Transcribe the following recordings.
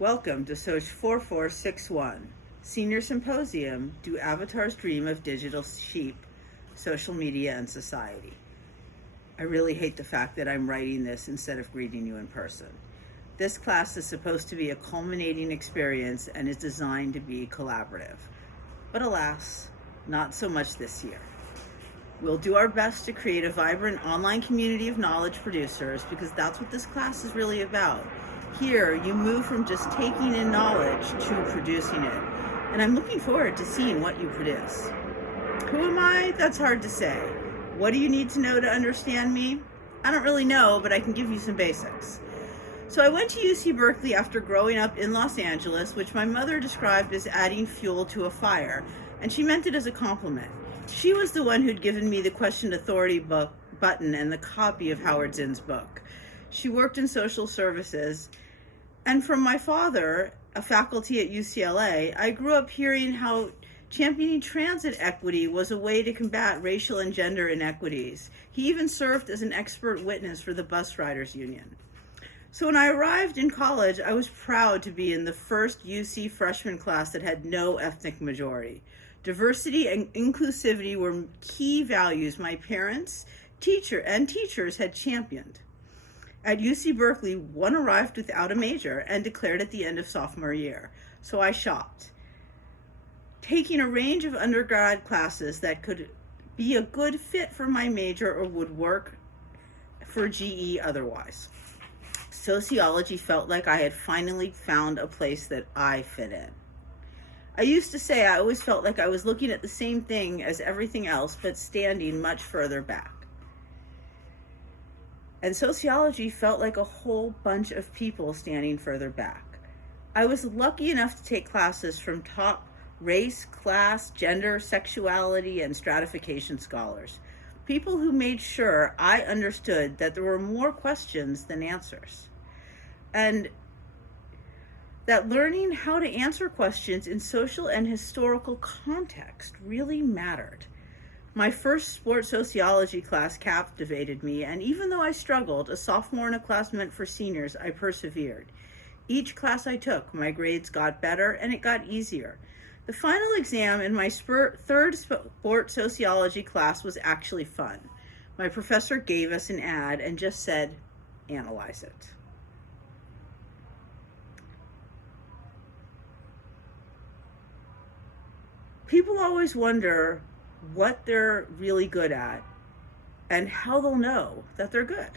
Welcome to SOC4461, Senior Symposium, Do Avatars Dream of Digital Sheep, Social Media and Society. I really hate the fact that I'm writing this instead of greeting you in person. This class is supposed to be a culminating experience and is designed to be collaborative. But alas, not so much this year. We'll do our best to create a vibrant online community of knowledge producers because that's what this class is really about. Here, you move from just taking in knowledge to producing it. And I'm looking forward to seeing what you produce. Who am I? That's hard to say. What do you need to know to understand me? I don't really know, but I can give you some basics. So I went to UC Berkeley after growing up in Los Angeles, which my mother described as adding fuel to a fire, and she meant it as a compliment. She was the one who'd given me the Questioned Authority button and the copy of Howard Zinn's book. She worked in social services, and from my father, a faculty at UCLA, I grew up hearing how championing transit equity was a way to combat racial and gender inequities. He even served as an expert witness for the bus riders union. So when I arrived in college, I was proud to be in the first UC freshman class that had no ethnic majority. Diversity and inclusivity were key values my parents, teachers had championed. At UC Berkeley, one arrived without a major and declared at the end of sophomore year. So I shopped, taking a range of undergrad classes that could be a good fit for my major or would work for GE otherwise. Sociology felt like I had finally found a place that I fit in. I used to say I always felt like I was looking at the same thing as everything else, but standing much further back. And sociology felt like a whole bunch of people standing further back. I was lucky enough to take classes from top race, class, gender, sexuality, and stratification scholars. People who made sure I understood that there were more questions than answers. And that learning how to answer questions in social and historical context really mattered. My first sports sociology class captivated me, and even though I struggled, a sophomore in a class meant for seniors, I persevered. Each class I took, my grades got better and it got easier. The final exam in my third sports sociology class was actually fun. My professor gave us an ad and just said, analyze it. People always wonder what they're really good at and how they'll know that they're good.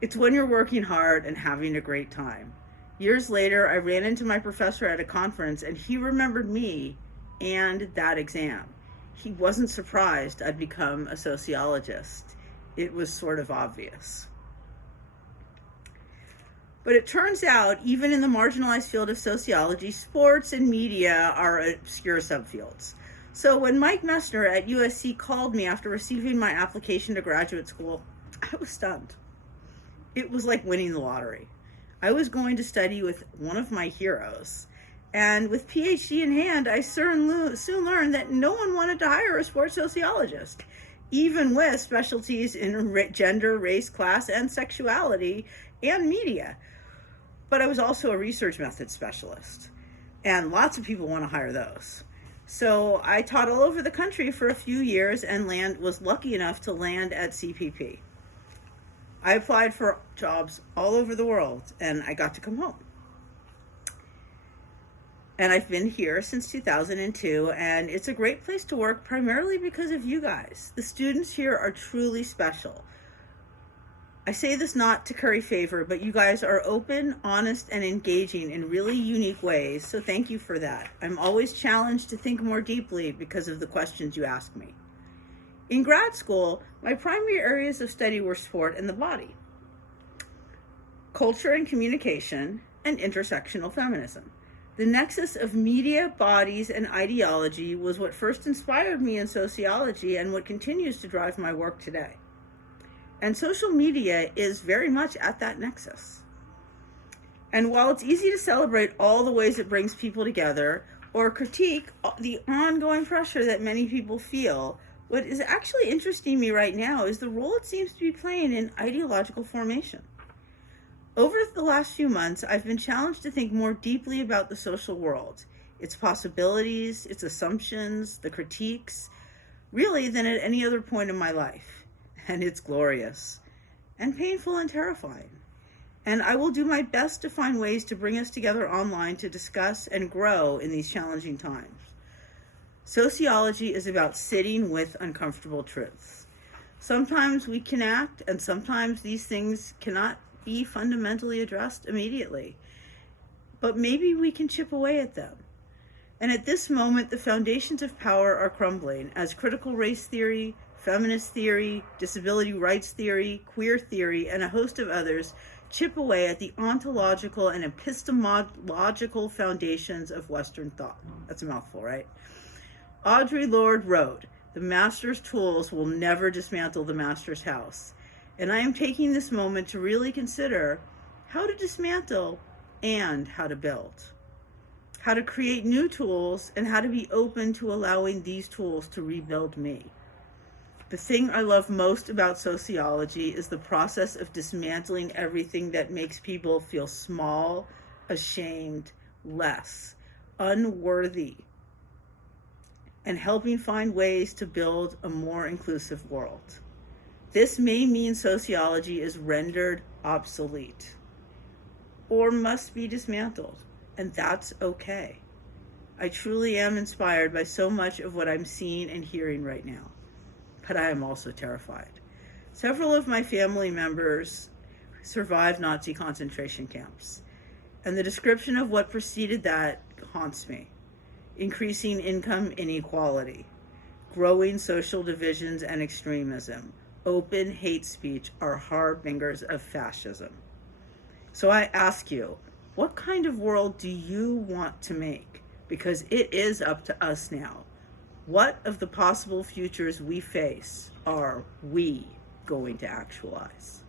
It's when you're working hard and having a great time. Years later, I ran into my professor at a conference and he remembered me and that exam. He wasn't surprised I'd become a sociologist. It was sort of obvious. But it turns out, even in the marginalized field of sociology, sports and media are obscure subfields. So when Mike Messner at USC called me after receiving my application to graduate school, I was stunned. It was like winning the lottery. I was going to study with one of my heroes. And with PhD in hand, I soon learned that no one wanted to hire a sports sociologist, even with specialties in gender, race, class, and sexuality, and media. But I was also a research methods specialist, and lots of people want to hire those. So I taught all over the country for a few years and was lucky enough to land at CPP. I applied for jobs all over the world, and I got to come home. And I've been here since 2002, and it's a great place to work primarily because of you guys. The students here are truly special. I say this not to curry favor, but you guys are open, honest, and engaging in really unique ways, so thank you for that. I'm always challenged to think more deeply because of the questions you ask me. In grad school, my primary areas of study were sport and the body, culture and communication, and intersectional feminism. The nexus of media, bodies, and ideology was what first inspired me in sociology and what continues to drive my work today. And social media is very much at that nexus. And while it's easy to celebrate all the ways it brings people together or critique the ongoing pressure that many people feel, what is actually interesting me right now is the role it seems to be playing in ideological formation. Over the last few months, I've been challenged to think more deeply about the social world, its possibilities, its assumptions, the critiques, really than at any other point in my life. And it's glorious and painful and terrifying. And I will do my best to find ways to bring us together online to discuss and grow in these challenging times. Sociology is about sitting with uncomfortable truths. Sometimes we can act, and sometimes these things cannot be fundamentally addressed immediately. But maybe we can chip away at them. And at this moment, the foundations of power are crumbling as critical race theory, feminist theory, disability rights theory, queer theory, and a host of others chip away at the ontological and epistemological foundations of Western thought. That's a mouthful, right? Audre Lorde wrote, "The master's tools will never dismantle the master's house." And I am taking this moment to really consider how to dismantle and how to build. How to create new tools and how to be open to allowing these tools to rebuild me. The thing I love most about sociology is the process of dismantling everything that makes people feel small, ashamed, less, unworthy, and helping find ways to build a more inclusive world. This may mean sociology is rendered obsolete or must be dismantled, and that's okay. I truly am inspired by so much of what I'm seeing and hearing right now. But I am also terrified. Several of my family members survived Nazi concentration camps, and the description of what preceded that haunts me. Increasing income inequality, growing social divisions and extremism, open hate speech are harbingers of fascism. So I ask you, what kind of world do you want to make? Because it is up to us now. What of the possible futures we face are we going to actualize?